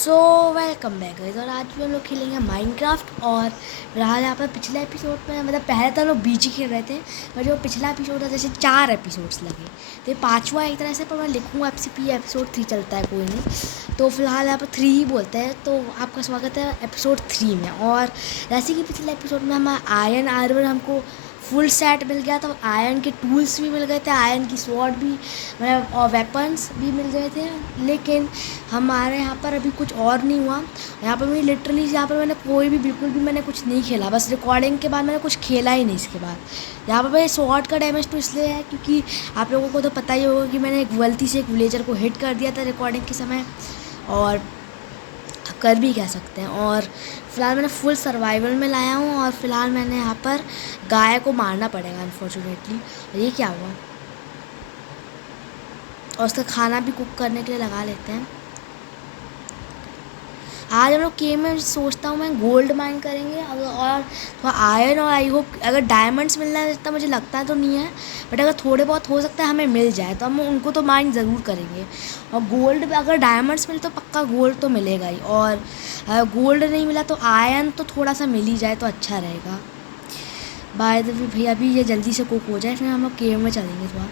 So welcome back guys. और आज भी हम लोग खेलेंगे माइनक्राफ्ट। और फिलहाल यहाँ पर पिछले एपिसोड में मतलब पहले तो हम लोग बीच ही खेल रहे थे, पर जो पिछला एपिसोड था जैसे 4 एपिसोड्स लगे तो ये 5वां एक तरह से, पर मैं लिखूँगा FCP एपिसोड 3 चलता है कोई नहीं, तो फिलहाल यहाँ पर 3 ही बोलते हैं। तो आपका स्वागत है एपिसोड 3 में। और जैसे कि पिछले एपिसोड में हम आयरन आर्मर हमको फुल सेट मिल गया था, आयरन के टूल्स भी मिल गए थे, आयरन की स्वॉर्ड भी मतलब और वेपन्स भी मिल गए थे। लेकिन हमारे यहाँ पर अभी कुछ और नहीं हुआ। यहाँ पर मैं लिटरली यहाँ पर मैंने कोई भी बिल्कुल भी मैंने कुछ नहीं खेला, बस रिकॉर्डिंग के बाद मैंने कुछ खेला ही नहीं इसके बाद। यहाँ पर भाई स्वॉर्ड का डैमेज तो इसलिए है क्योंकि आप लोगों को तो पता ही होगा कि मैंने एक गलती से एक विलेजर को हिट कर दिया था रिकॉर्डिंग के समय, और कर भी कह सकते हैं। और फिलहाल मैंने फुल सर्वाइवल में लाया हूँ, और फिलहाल मैंने यहाँ पर गाय को मारना पड़ेगा अनफॉर्चुनेटली। ये क्या हुआ? और उसका खाना भी कुक करने के लिए लगा लेते हैं। आज हम लोग गेम में सोचता हूँ मैं गोल्ड माइन करेंगे और थोड़ा आयरन, और आई होप अगर डायमंड्स मिलना है जितना मुझे लगता है तो नहीं है, बट अगर थोड़े बहुत हो सकता है हमें मिल जाए तो हम उनको तो माइन ज़रूर करेंगे। और गोल्ड अगर डायमंड्स मिले तो पक्का गोल्ड तो मिलेगा ही, और गोल्ड नहीं मिला तो आयरन तो थोड़ा सा मिल ही जाए तो अच्छा रहेगा। बाय द वे भैया अभी ये जल्दी से कुक हो जाए, फिर हम लोग गेम में चलेंगे थोड़ा।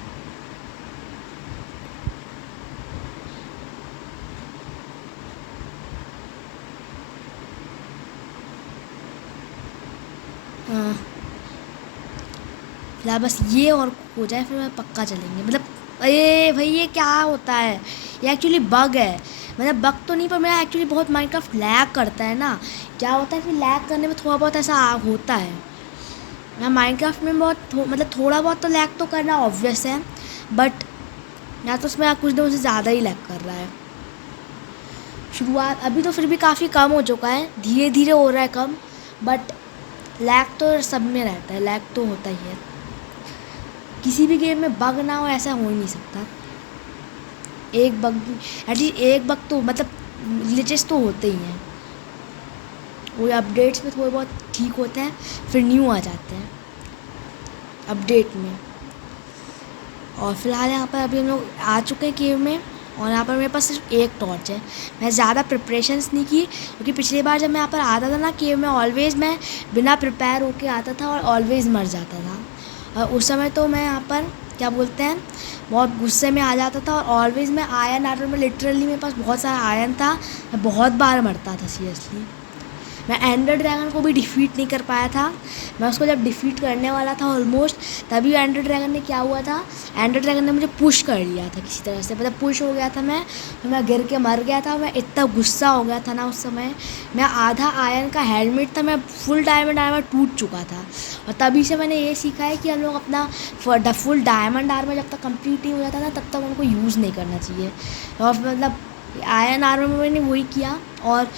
फिलहाल बस ये और हो जाए फिर मैं पक्का चलेंगे। मतलब अरे भाई ये क्या होता है? ये एक्चुअली बग है। मतलब बग तो नहीं, पर मेरा एक्चुअली बहुत माइनक्राफ्ट लैग करता है ना। क्या होता है फिर लैग करने में थोड़ा बहुत ऐसा होता है। मैं माइनक्राफ्ट में बहुत मतलब थोड़ा बहुत तो लैग तो करना ऑब्वियस है, बट या तो उसमें कुछ दिनों से ज़्यादा ही लैग कर रहा है। शुरुआत अभी तो फिर भी काफ़ी कम हो चुका है, धीरे धीरे हो रहा है कम, बट लैग तो सब में रहता है, लैग तो होता ही है। किसी भी गेम में बग ना हो ऐसा हो ही नहीं सकता। एक बग भी एटलीस्ट एक बग तो मतलब ग्लिचेस तो होते ही हैं। वो अपडेट्स में थोड़े बहुत ठीक होते हैं, फिर न्यू आ जाते हैं अपडेट में। और फिलहाल यहाँ पर अभी हम लोग आ चुके हैं गेम में, और यहाँ पर मेरे पास सिर्फ एक टॉर्च है। मैं ज़्यादा प्रिपरेशंस नहीं की क्योंकि पिछली बार जब मैं यहाँ पर आता था ना गेम में, ऑलवेज़ मैं बिना प्रिपेयर होके आता था और ऑलवेज़ मर जाता था। और उस समय तो मैं यहाँ पर क्या बोलते हैं बहुत गुस्से में आ जाता था, और ऑलवेज़ मैं आयरन आर्मर में लिटरली मेरे पास बहुत सारा आयरन था, मैं बहुत बार मरता था सीरियसली। मैं एंडर ड्रैगन को भी डिफ़ीट नहीं कर पाया था। मैं उसको जब डिफ़ीट करने वाला था ऑलमोस्ट, तभी एंडर ड्रैगन ने क्या हुआ था, एंडर ड्रैगन ने मुझे पुश कर लिया था किसी तरह से, मतलब पुश हो गया था मैं, तो मैं गिर के मर गया था। मैं इतना गुस्सा हो गया था ना उस समय। मैं आधा आयरन का हेलमेट था, मैं फुल डायमंड आर्मर टूट चुका था। और तभी से मैंने ये सीखा है कि हम लोग अपना फुल डायमंड आर्मर जब तक कंप्लीट नहीं हो जाता ना तब तक उनको यूज़ नहीं करना चाहिए। और मतलब आयरन आर्मर में मैंने वही किया, और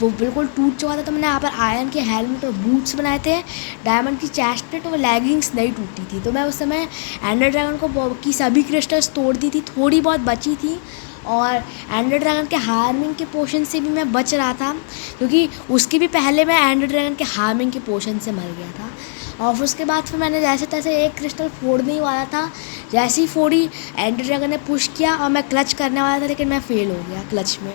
वो बिल्कुल टूट चुका था, तो मैंने यहाँ पर आयरन के हेलमेट और बूट्स बनाए थे। डायमंड की चेस्ट प्लेट और लेगिंग्स नहीं टूटी थी, तो मैं उस समय एंडर ड्रैगन को की सभी क्रिस्टल्स तोड़ दी थी, थोड़ी बहुत बची थी। और एंडर ड्रैगन के हार्मिंग के पोशन से भी मैं बच रहा था, क्योंकि उसके भी पहले मैं एंडर ड्रैगन के हार्मिंग के पोशन से मर गया था। और फिर उसके बाद फिर मैंने जैसे तैसे एक क्रिस्टल फोड़ने ही वाला था, जैसे ही फोड़ी एंडर ड्रैगन ने पुश किया और मैं क्लच करने वाला था, लेकिन मैं फेल हो गया क्लच में।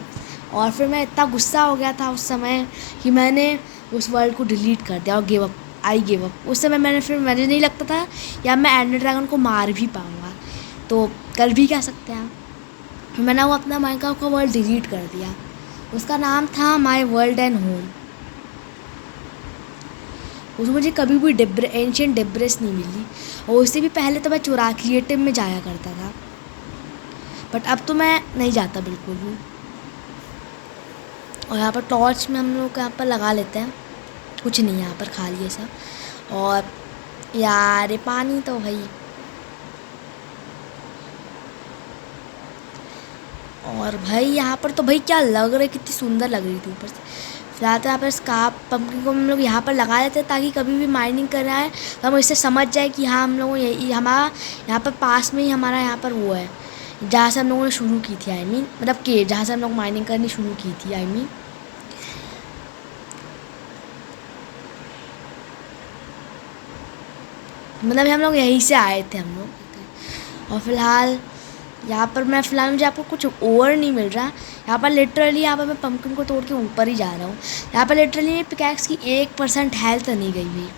और फिर मैं इतना गुस्सा हो गया था उस समय कि मैंने उस वर्ल्ड को डिलीट कर दिया और give up. I give up. उस समय मुझे नहीं लगता था या मैं एंडर ड्रैगन को मार भी पाऊँगा, तो कर भी क्या सकते हैं। फिर मैंने वो अपना माइनक्राफ्ट का वर्ल्ड डिलीट कर दिया। उसका नाम था माई वर्ल्ड एंड होम। उसमें मुझे कभी भी एंशियंट डिब्रेस नहीं मिली, और उससे भी पहले तो मैं चुरा क्रिएटिव में जाया करता था, बट अब तो मैं नहीं जाता बिल्कुल भी। और यहाँ पर टॉर्च में हम लोग यहाँ पर लगा लेते हैं, कुछ नहीं यहाँ पर खाली है सब। और यार ये पानी तो भाई, और भाई यहाँ पर तो भाई क्या लग रहा है, कितनी सुंदर लग रही थी ऊपर से। फिलहाल तो यहाँ पर स्कार्प पंपकिन को हम लोग यहाँ पर लगा लेते हैं, ताकि कभी भी माइनिंग कर रहा है तो हम इससे समझ जाए कि हाँ हम लोगों ये हमारा यहाँ पर पास में ही हमारा यहाँ पर वो है जहाँ से हम लोगों ने शुरू की थी। आई मीन मतलब के जहाँ से हम लोग माइनिंग करनी शुरू की थी। आई मीन मतलब हम लोग यहीं से आए थे हम लोग। और फिलहाल यहाँ पर मैं फ़िलहाल मुझे आपको कुछ और नहीं मिल रहा। यहाँ पर लिटरली यहाँ पर मैं पम्पकिन को तोड़ के ऊपर ही जा रहा हूँ। यहाँ पर लिटरली पिकैक्स की 1% हेल्थ नहीं गई हुई,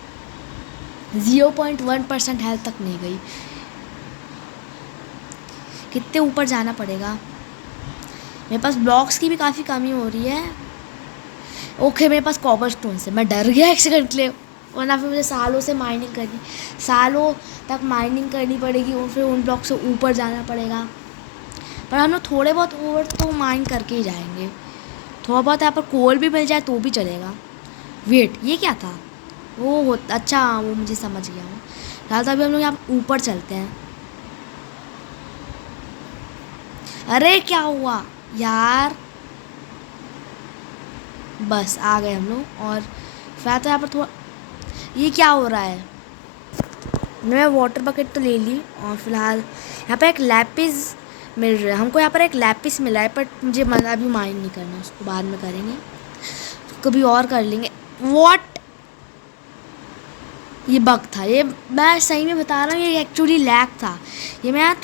0.1% हेल्थ तक नहीं गई। कितने ऊपर जाना पड़ेगा। मेरे पास ब्लॉक्स की भी काफ़ी कमी हो रही है। ओके मेरे पास कॉपर स्टोन से मैं डर गया एक सेकंड के लिए, वरना फिर मुझे सालों से माइनिंग करनी, सालों तक माइनिंग करनी पड़ेगी और फिर उन ब्लॉक से ऊपर जाना पड़ेगा। पर हम लोग थोड़े बहुत और तो माइन करके ही जाएंगे। थोड़ा बहुत यहाँ पर कोल भी मिल जाए तो भी चलेगा। वेट ये क्या था? वो अच्छा वो मुझे समझ गया हूँ। फिलहाल तो अभी हम लोग यहाँ ऊपर चलते हैं। अरे क्या हुआ यार, बस आ गए हम लोग। और फिर तो यहाँ पर थोड़ा ये क्या हो रहा है। मैं वाटर बकेट तो ले ली और फिलहाल यहाँ पर एक लैपिस मिल रहा है हमको। यहाँ पर एक लैपिस मिला है, बट मुझे मज़ा भी माइंड नहीं करना, उसको बाद में करेंगे, कभी और कर लेंगे। वॉट, ये बग था, ये मैं सही में बता रहा हूँ, ये एक्चुअली लैग था। ये मैं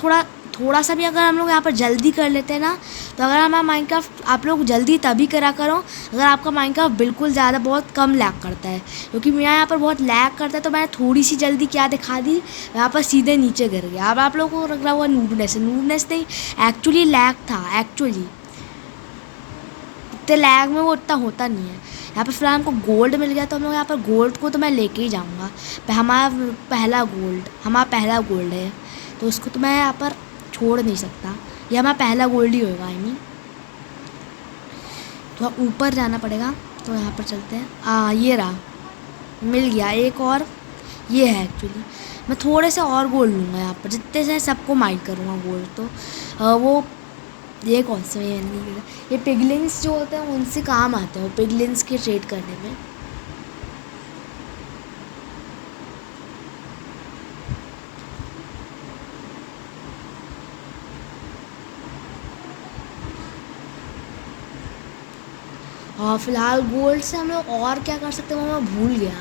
थोड़ा सा भी अगर हम लोग यहाँ पर जल्दी कर लेते हैं ना, तो अगर हमारा माइनक्राफ्ट आप लोग जल्दी तभी करा करो अगर आपका माइनक्राफ्ट बिल्कुल ज़्यादा बहुत कम लैग करता है। क्योंकि मेरा यहाँ पर बहुत लैग करता है, तो मैंने थोड़ी सी जल्दी क्या दिखा दी, यहाँ पर सीधे नीचे गिर गया। अब आप लोगों को लग रहा हुआ नूडनेस नहीं, एक्चुअली लैग था। एक्चुअली इतने लैग में वो उतना होता नहीं है। यहाँ पर फिलहाल हमको गोल्ड मिल गया, तो हम लोग यहाँ पर गोल्ड को तो मैं लेके ही जाऊँगा। हमारा पहला गोल्ड है, तो उसको तो मैं यहाँ पर छोड़ नहीं सकता। ये हमारा पहला गोल्ड ही होगा। आई मीन तो ऊपर जाना पड़ेगा, तो यहाँ पर चलते हैं। ये रहा, मिल गया एक और। ये है एक्चुअली, मैं थोड़े से और गोल्ड लूँगा यहाँ पर, जितने से सबको माइंड करूँगा गोल्ड। तो वो ये कौन से ये पिगलिंग्स जो होते हैं उनसे काम आते हैं, वो पिगलिंग्स के ट्रेड करने में। और फिलहाल गोल्ड से हम लोग और क्या कर सकते हैं वो मैं भूल गया।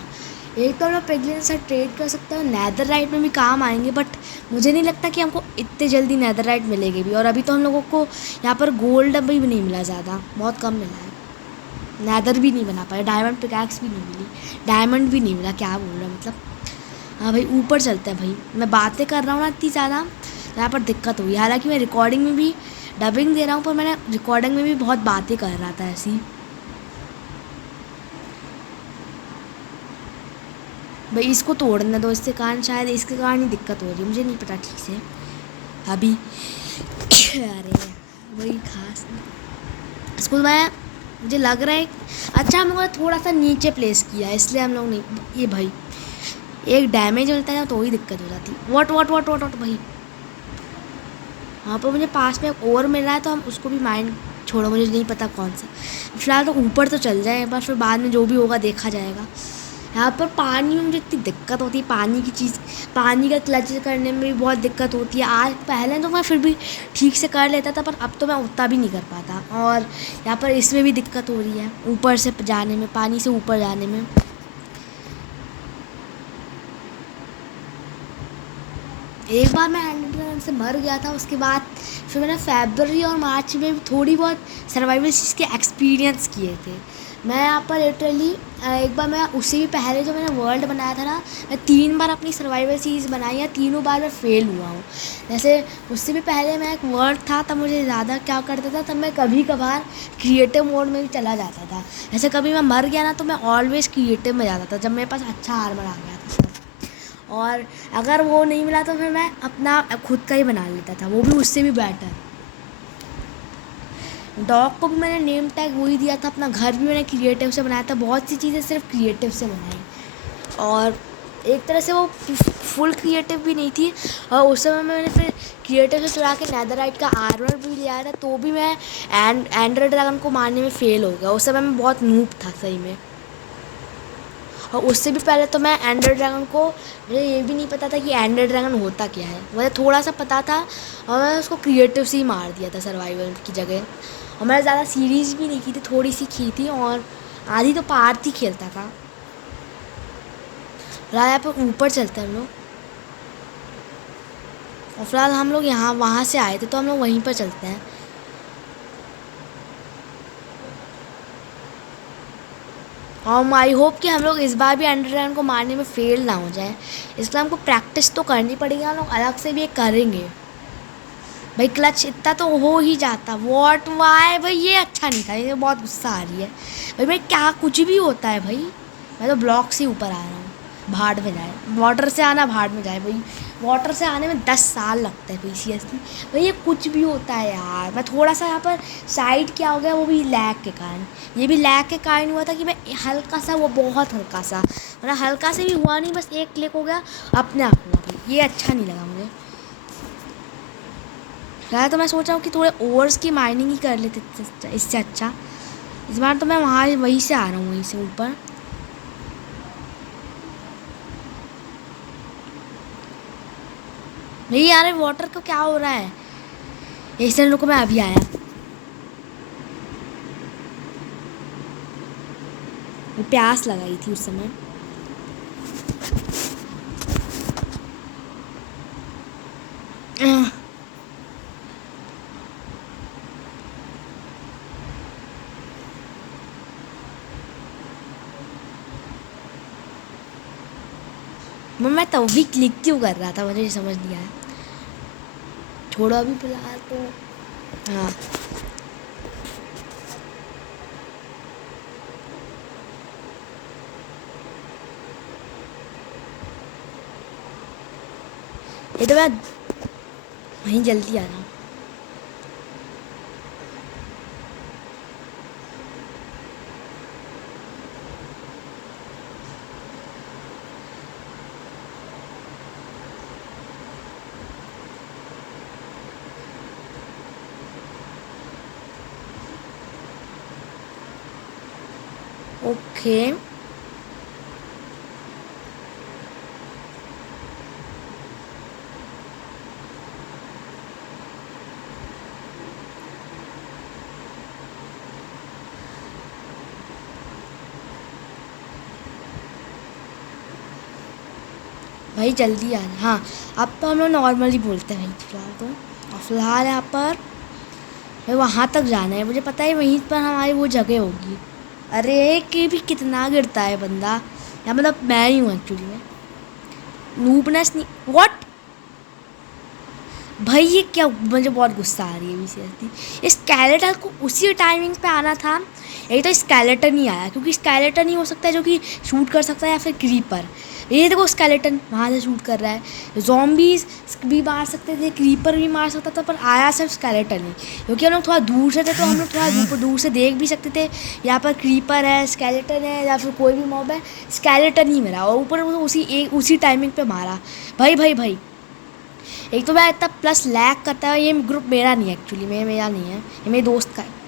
एक तो हम लोग पिगलिंग्स से ट्रेड कर सकते हैं, नैदरराइट में भी काम आएंगे, बट मुझे नहीं लगता कि हमको इतने जल्दी नैदरराइट मिलेगी भी। और अभी तो हम लोगों को यहाँ पर गोल्ड भी नहीं मिला ज़्यादा, बहुत कम मिला है। नैदर भी नहीं बना पाया, डायमंड पिकैक्स भी नहीं मिली, डायमंड भी नहीं मिला। क्या बोल रहा मतलब। हाँ भाई ऊपर चलते हैं भाई। मैं बातें कर रहा हूँ ना इतनी ज़्यादा, यहाँ पर दिक्कत हुई। हालांकि मैं रिकॉर्डिंग में भी डबिंग दे रहा हूँ, पर मैंने रिकॉर्डिंग में भी बहुत बातें कर रहा था ऐसी। भाई इसको तोड़ने दो, इसके कारण शायद इसके कारण ही दिक्कत हो रही है, मुझे नहीं पता ठीक से अभी। अरे वही खास इसको मैं, मुझे लग रहा है अच्छा हम लोगों ने थोड़ा सा नीचे प्लेस किया है, इसलिए हम लोग नहीं। ये भाई एक डैमेज मिलता है तो वही दिक्कत हो जाती है। वॉट भाई, हाँ पर मुझे पास में और मिल रहा है, तो हम उसको भी माइंड छोड़ो, मुझे नहीं पता कौन सा। फिलहाल तो ऊपर तो चल जाए बस, फिर बाद में जो भी होगा देखा जाएगा। यहाँ पर पानी में मुझे इतनी दिक्कत होती है, पानी का क्लच करने में भी बहुत दिक्कत होती है। आज पहले तो मैं फिर भी ठीक से कर लेता था, पर अब तो मैं उतना भी नहीं कर पाता। और यहाँ पर इसमें भी दिक्कत हो रही है, ऊपर से जाने में, पानी से ऊपर जाने में। एक बार मैं हैंड से मर गया था, उसके बाद फिर मैंने फरवरी और मार्च में थोड़ी बहुत सर्वाइवल चीज़ के एक्सपीरियंस किए थे। मैं यहाँ पर लिटरली एक बार, मैं उससे भी पहले जो मैंने वर्ल्ड बनाया था ना, मैं 3 बार अपनी सर्वाइवल सीरीज़ बनाई है, तीनों बार मैं फेल हुआ हूँ। जैसे उससे भी पहले मैं एक वर्ल्ड था, तब मुझे ज़्यादा क्या करता था, तब मैं कभी कभार क्रिएटिव मोड में भी चला जाता था। जैसे कभी मैं मर गया ना, तो मैं ऑलवेज़ क्रिएटिव में जाता था जब मेरे पास अच्छा आर्मर आ गया था। और अगर वो नहीं मिला तो फिर मैं अपना खुद का ही बना लेता था, वो भी उससे भी बेटर। डॉग को भी मैंने नेम टैग वही दिया था, अपना घर भी मैंने क्रिएटिव से बनाया था, बहुत सी चीज़ें सिर्फ क्रिएटिव से बनाई। और एक तरह से वो फुल क्रिएटिव भी नहीं थी, और उस समय मैंने फिर क्रिएटिव से चुरा के नैदरराइट का आर्मर भी ले आया था, तो भी मैं एंडर ड्रैगन को मारने में फेल हो गया। उस समय मैं बहुत नूब था सही में। और उससे भी पहले तो मैं एंडर ड्रैगन को, मुझे ये भी नहीं पता था कि एंडर ड्रैगन होता क्या है, मुझे थोड़ा सा पता था, और मैं उसको क्रिएटिव से ही मार दिया था सर्वाइवल की जगह। और मैंने ज़्यादा सीरीज़ भी नहीं की थी, थोड़ी सी की थी, और आधी तो पार्ट ही खेलता था। यहाँ पर ऊपर चलते हैं हम लोग। और फिलहाल हम लोग यहाँ वहाँ से आए थे तो हम लोग वहीं पर चलते हैं। और आई होप कि हम लोग इस बार भी अंडरग्राउंड को मारने में फेल ना हो जाए। इसलिए हमको प्रैक्टिस तो करनी पड़ेगी, हम लोग अलग से भी ये करेंगे। भाई क्लच इतना तो हो ही जाता। वॉट वाई भाई, ये अच्छा नहीं था, ये बहुत गुस्सा आ रही है भाई क्या कुछ भी होता है भाई। मैं तो ब्लॉक से ऊपर आ रहा हूँ, भाड़ में जाए। वाटर से आना भाड़ में जाए भाई। वाटर से आने में 10 साल लगता है भाई सीरियसली। भाई ये कुछ भी होता है यार। मैं थोड़ा सा यहाँ पर साइड क्या हो गया, वो भी लैग के कारण। ये भी लैग के कारण हुआ था कि मैं हल्का सा, वो बहुत हल्का सा, मतलब हल्का से भी हुआ नहीं, बस एक क्लिक हो गया अपने आप हुआ भाई। ये अच्छा नहीं लगा मुझे यार। तो मैं सोच रहा हूँ कि थोड़े ओवर्स की माइनिंग ही कर लेते इससे अच्छा। इस बार तो मैं वहाँ वहीं से आ रहा हूँ, वहीं से ऊपर। नहीं यार, वाटर को क्या हो रहा है? ऐसे लोग को मैं अभी आया। वो प्यास लगाई थी उस समय। मैं तब भी क्लिक क्यों कर रहा था, मुझे समझ नहीं आया। छोड़ो अभी फिलहाल तो। हाँ, ये तो मैं वहीं जल्दी आ रहा हूँ। ओके भाई जल्दी आ रहा। हाँ, अब तो हम लोग नॉर्मली बोलते हैं भाई फिलहाल तो। और फिलहाल यहाँ पर भाई वहाँ तक जाना है, मुझे पता है वहीं पर हमारी वो जगह होगी। अरे कि भी कितना गिरता है बंदा, या मतलब मैं ही हूँ एक्चुअली में। नूबनेस नहीं, व्हाट भाई ये क्या? मुझे बहुत गुस्सा आ रही है सीरियसली। इस स्केलेटन को उसी टाइमिंग पे आना था। यही तो स्केलेटन ही आया, क्योंकि स्केलेटन ही हो सकता है जो कि शूट कर सकता है, या फिर क्रीपर। ये देखो स्केलेटन वहाँ से शूट कर रहा है। ज़ॉम्बीज़ भी मार सकते थे, क्रीपर भी मार सकता था, पर आया सिर्फ स्केलेटन ही। क्योंकि हम लोग थोड़ा दूर से थे तो हम लोग थोड़ा दूर से देख भी सकते थे यहाँ पर क्रीपर है, स्केलेटन है, या फिर कोई भी मॉब है। स्केलेटन ही मेरा, और ऊपर उसी टाइमिंग पर मारा। भाई भाई भाई, एक तो मैं इतना प्लस लैग करता है। ये ग्रुप मेरा नहीं है एक्चुअली, मेरा नहीं है, ये मेरे दोस्त का है।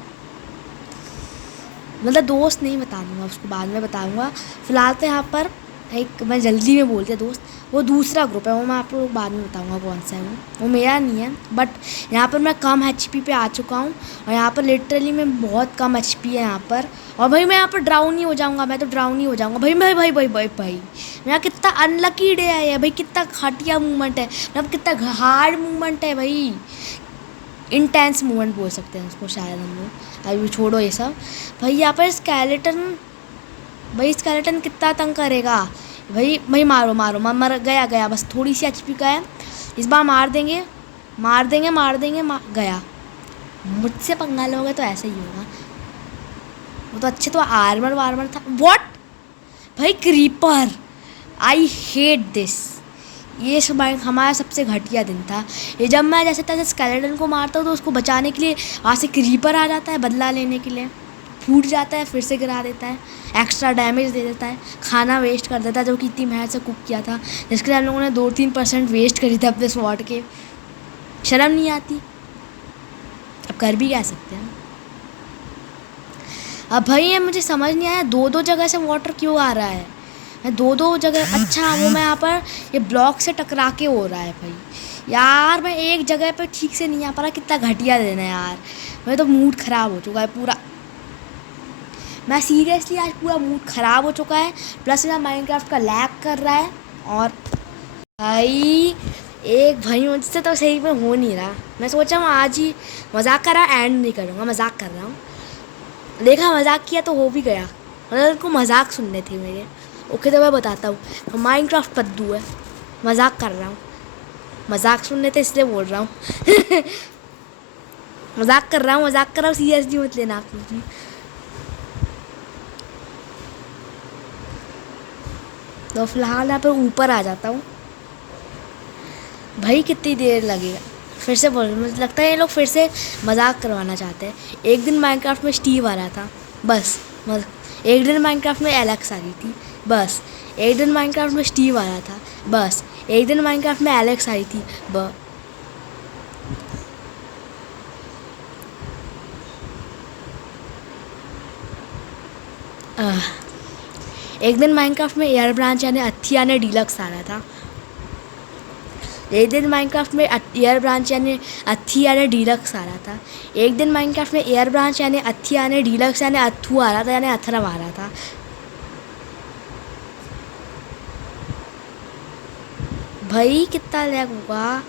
मतलब दोस्त नहीं, बता दूँगा उसको बाद में बताऊँगा। फ़िलहाल तो यहाँ पर एक मैं जल्दी में बोलते दोस्त, वो दूसरा ग्रुप है, वो मैं आपको बाद में बताऊँगा कौन सा है। वो मेरा नहीं है। बट यहाँ पर मैं कम HP पे आ चुका हूँ, और यहाँ पर लिटरली मैं बहुत कम HP है यहाँ पर। और भाई मैं यहाँ पर ड्राउन ही हो जाऊँगा, मैं तो ड्राउन ही हो जाऊँगा भाई। भाई भाई भाई भाई भाई मेरा कितना अनलकी डे है भाई, कितना घटिया मूवमेंट है, मतलब कितना हार्ड मूवमेंट है भाई। इंटेंस मूवमेंट बोल सकते हैं उसको शायद हम लोग। अभी छोड़ो ये सब भाई। यहाँ पर स्केलेटन, भाई स्केलेटन कितना तंग करेगा भाई। भाई मारो मारो, मर गया गया, बस थोड़ी सी HP का है। इस बार मार देंगे मार देंगे मार देंगे, गया। मुझसे पंगा लोगे तो ऐसा ही होगा। वो तो अच्छे तो आर्मर वार्मर था। व्हाट भाई, क्रीपर, आई हेट दिस। ये सब हमारा सबसे घटिया दिन था ये। जब मैं जैसे तैसे स्केलेटन को मारता हूँ तो उसको बचाने के लिए वहाँ से क्रीपर आ जाता है, बदला लेने के लिए। फूट जाता है, फिर से गिरा देता है, एक्स्ट्रा डैमेज दे देता है, खाना वेस्ट कर देता है जो कि इतनी मेहनत से कुक किया था, जिसके लिए हम लोगों ने 2-3% वेस्ट करी थी अपने स्वॉर्ड के। शर्म नहीं आती? अब कर भी क्या सकते हैं। अब भाई ये मुझे समझ नहीं आया, दो दो जगह से वाटर क्यों आ रहा है? मैं दो दो जगह, अच्छा वो मैं यहाँ पर ये ब्लॉक से टकरा के हो रहा है भाई। यार मैं एक जगह पर ठीक से नहीं आ पा रहा, कितना घटिया देना है यार। मेरा तो मूड ख़राब हो चुका है पूरा। मैं सीरियसली आज पूरा मूड ख़राब हो चुका है। प्लस मेरा माइनक्राफ्ट का लैग कर रहा है। और भाई एक भाई मुझसे तो सही में हो नहीं रहा। मैं सोचा हूँ आज ही मजाक कर रहा, एंड नहीं करूँगा, मजाक कर रहा हूँ। देखा मजाक किया तो हो भी गया, मतलब उनको मजाक सुनने थे मेरे। ओके तो मैं बताता हूँ, तो माइनक्राफ्ट पद्दू है, मजाक कर रहा हूँ, मजाक सुनने थे इसलिए बोल रहा हूँ। मजाक कर रहा हूँ, मजाक कर रहा हूँ, सीरियसली मत लेना आप लोग भी। तो फिलहाल यहाँ पर ऊपर आ जाता हूँ। भाई कितनी देर लगेगा, फिर से बोल, मुझे लगता है ये लोग फिर से मजाक करवाना चाहते हैं। एक दिन माइनक्राफ्ट में स्टीव आ रहा था, बस। एक दिन माइनक्राफ्ट में एलेक्स आ रही थी, बस। एक दिन माइनक्राफ्ट में स्टीव आ रहा था, बस। एक दिन माइनक्राफ्ट में एलेक्स आई थी, बस। एक दिन माइनक्राफ्ट में एयर ब्रांच यानी अथिया ने डीलक्स आ रहा था। एक दिन माइनक्राफ्ट में एयर ब्रांच यानी अथिया ने डीलक्स आ रहा था। एक दिन माइनक्राफ्ट में एयर ब्रांच यानी अथिया ने डीलक्स यानी अथू आ रहा था, यानी अथरम आ रहा था। भाई कितना लैग होगा।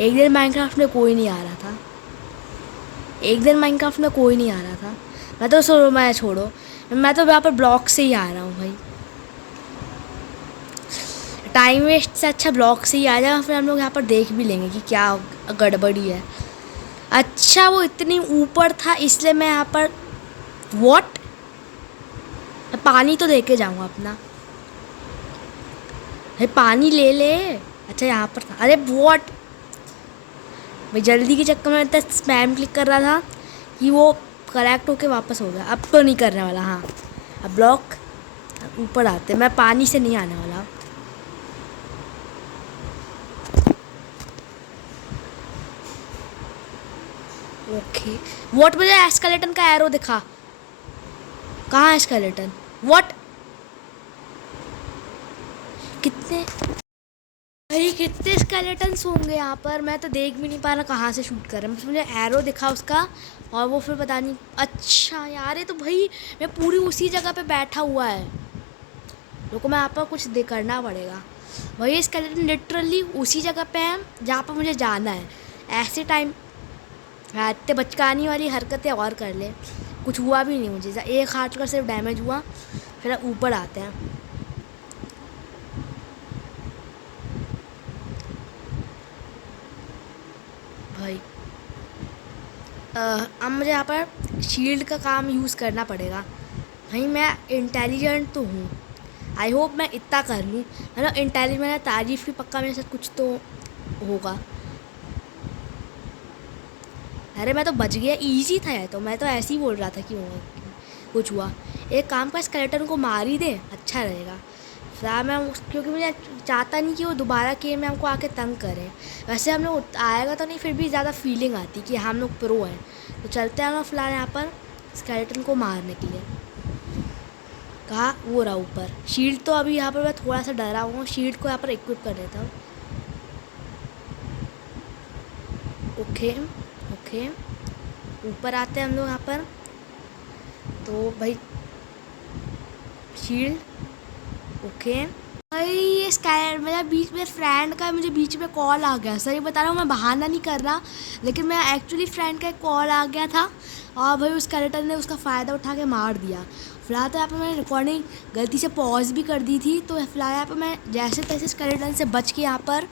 एक दिन माइनक्राफ्ट में कोई नहीं आ रहा था, एक दिन माइनक्राफ्ट में कोई नहीं आ रहा था। मैं छोड़ो, मैं तो यहाँ पर ब्लॉक से ही आ रहा हूँ भाई। टाइम वेस्ट से अच्छा ब्लॉक से ही आ जाएगा, फिर हम लोग यहाँ पर देख भी लेंगे कि क्या गड़बड़ी है। अच्छा वो इतनी ऊपर था इसलिए मैं यहाँ पर, वॉट, पानी तो दे के जाऊँगा अपना। भाई पानी ले ले। अच्छा यहाँ पर था, अरे वॉट। भाई जल्दी के चक्कर में इतना स्पैम क्लिक कर रहा था कि वो करेक्ट होके वापस हो गया। अब तो नहीं करने वाला, हाँ। अब ब्लॉक ऊपर आते, मैं पानी से नहीं आने वाला। ओके वॉट, मुझे एस्केलेटन का एरो दिखा। कहाँ है एस्केलेटन, वॉट। कितने, अरे कितने स्केलेटन्स होंगे यहाँ पर, मैं तो देख भी नहीं पा रहा कहाँ से शूट कर रहा है। मुझे एरो दिखा उसका, और वो फिर पता नहीं। अच्छा यार ये तो भाई मैं पूरी उसी जगह पे बैठा हुआ है। रुको मैं यहाँ पर कुछ करना पड़ेगा। भाई स्केलेटन लिटरली उसी जगह पे है जहाँ पर मुझे जाना है। ऐसे टाइम इतने बचकानी वाली हरकतें और कर ले। कुछ हुआ भी नहीं मुझे, एक हाथ का सिर्फ डैमेज हुआ। फिर ऊपर आते हैं भाई। अब मुझे यहाँ पर शील्ड का काम यूज़ करना पड़ेगा। भाई मैं इंटेलिजेंट तो हूँ, आई होप मैं इतना कर लूँ, है ना। इंटेलिजेंट तारीफ़ की, पक्का मेरे साथ कुछ तो होगा। अरे मैं तो बच गया, इजी था ये तो। मैं तो ऐसे ही बोल रहा था कि होगा, कुछ हुआ। एक काम का स्केलेटन को मार ही दे, अच्छा रहेगा। फिर मैं क्योंकि मुझे चाहता नहीं कि वो दोबारा गेम में हमको आके तंग करे। वैसे हम लोग आएगा तो नहीं, फिर भी ज़्यादा फीलिंग आती कि हम लोग प्रो हैं। तो चलते हैं ना फिलहाल यहाँ पर स्केलेटन को मारने के लिए। कहा वो रहा ऊपर। शील्ड तो अभी यहाँ पर मैं थोड़ा सा डरा हुआ हूँ, शील्ड को यहाँ पर इक्विप कर देता हूँ। ओके ओके, ऊपर आते हैं हम लोग यहाँ पर। तो भाई शील्ड, ओके। भाई ये स्कैन मेरा बीच में फ्रेंड का, मुझे बीच में कॉल आ गया। सही बता रहा हूँ, मैं बहाना नहीं कर रहा, लेकिन मैं एक्चुअली फ्रेंड का एक कॉल आ गया था, और भाई उस कैरेक्टर ने उसका फ़ायदा उठा के मार दिया। फिलहाल तो यहाँ पे मैंने रिकॉर्डिंग गलती से पॉज भी कर दी थी। तो फिलहाल यहाँ पे मैं जैसे तैसे स्केलेटन से बच के यहाँ पर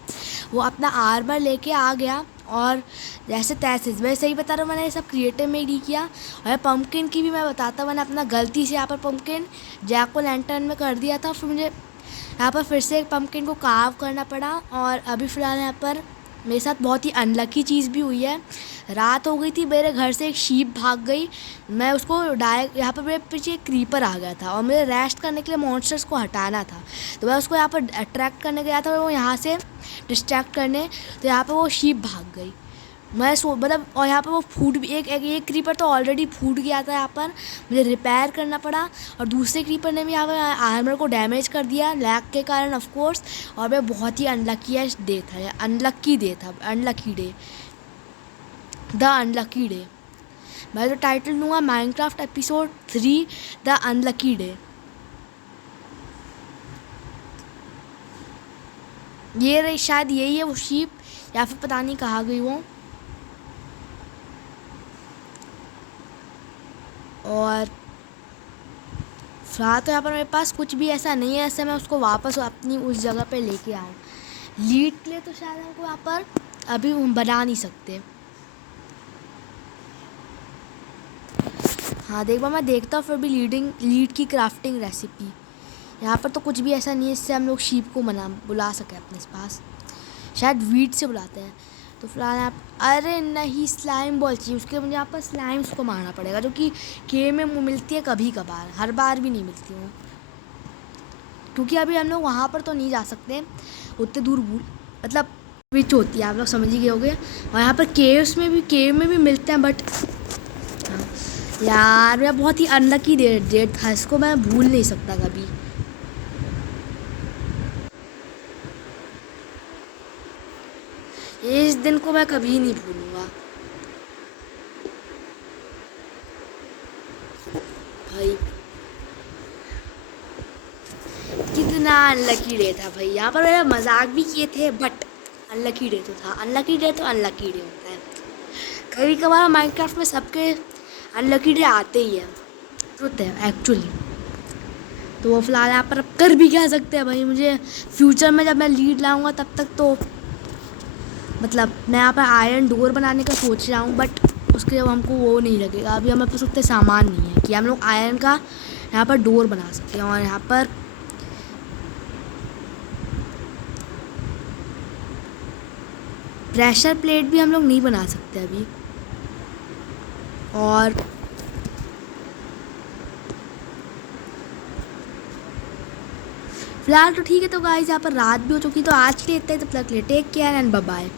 वो अपना आर्मर लेके आ गया, और जैसे तैसे, मैं सही बता रहा हूँ, मैंने ये सब क्रिएटिव में ही किया। और पम्पकिन की भी मैं बताता हूँ, मैंने अपना गलती से यहाँ पर पम्पकिन जैक को लैंटर्न में कर दिया था। फिर मुझे यहाँ पर फिर से एक पम्पकिन को कार्व करना पड़ा। और अभी फ़िलहाल यहाँ पर मेरे साथ बहुत ही अनलकी चीज़ भी हुई है। रात हो गई थी, मेरे घर से एक शीप भाग गई। मैं उसको डायरेक्ट, यहाँ पर मेरे पीछे एक क्रीपर आ गया था, और मुझे रेस्ट करने के लिए मॉन्स्टर्स को हटाना था। तो मैं उसको यहाँ पर अट्रैक्ट करने गया था, वो यहाँ से डिस्ट्रैक्ट करने, तो यहाँ पर वो शीप भाग गई। मैं मतलब, और यहाँ पर वो फूट भी, एक क्रीपर तो ऑलरेडी फूट गया था। यहाँ पर मुझे रिपेयर करना पड़ा, और दूसरे क्रीपर ने भी यहाँ पर आर्मर को डैमेज कर दिया लैग के कारण, ऑफ कोर्स। और मैं बहुत ही अनलकी डे था, अनलकी डे था, unlucky day, the unlucky day. मैं तो टाइटल दूंगा Minecraft episode 3 the unlucky day. ये रही, शायद यही है वो शीप, या फिर पता नहीं कहाँ गई वो। और फिलहाल तो यहाँ पर मेरे पास कुछ भी ऐसा नहीं है ऐसे मैं उसको वापस अपनी उस जगह पे लेके आऊँ। लीड के लिए तो शायद हमको यहाँ पर अभी हम बना नहीं सकते। हाँ देख बा, मैं देखता हूँ फिर भी लीड की क्राफ्टिंग रेसिपी। यहाँ पर तो कुछ भी ऐसा नहीं है इससे हम लोग शीप को बुला सकें अपने पास। शायद वीट से बुलाते हैं। तो फिलहाल आप, अरे नहीं स्लाइम बॉल चाहिए, उसके लिए मुझे यहाँ पर स्लाइम्स को मारना पड़ेगा, जो कि केव में मिलती है कभी कभार, हर बार भी नहीं मिलती वो। क्योंकि अभी हम लोग वहाँ पर तो नहीं जा सकते उतने दूर, मतलब स्विच होती है, आप लोग समझ ही गए होंगे। और यहाँ पर केव में भी मिलते हैं, बट यार मैं बहुत ही अनलकी डेट था, इसको मैं भूल नहीं सकता कभी। इस दिन को मैं कभी नहीं भूलूंगा भाई। कितना अनलकी डे था भाई, यहाँ पर मेरा मजाक भी किए थे, बट अनलकी डे तो था। अनलकी डे तो अनलकी डे होता है। कभी कभार माइनक्राफ्ट में सबके अनलकी डे आते ही है, ट्रुथ है एक्चुअली। तो वो फिलहाल यहाँ पर अब कर भी क्या सकते हैं भाई। मुझे फ्यूचर में जब मैं लीड लाऊंगा तब तक तो, मतलब मैं यहाँ पर आयरन डोर बनाने का सोच रहा हूँ, बट उसके जब हमको वो नहीं लगेगा, अभी हमारे पास उतने सामान नहीं है कि हम लोग आयरन का यहाँ पर डोर बना सकें। और यहाँ पर प्रेशर प्लेट भी हम लोग नहीं बना सकते अभी। और फिलहाल तो ठीक है। तो गाइस यहाँ पर रात भी हो चुकी, तो आज के लिए इतना ही, तब तक के लिए take care and bye bye.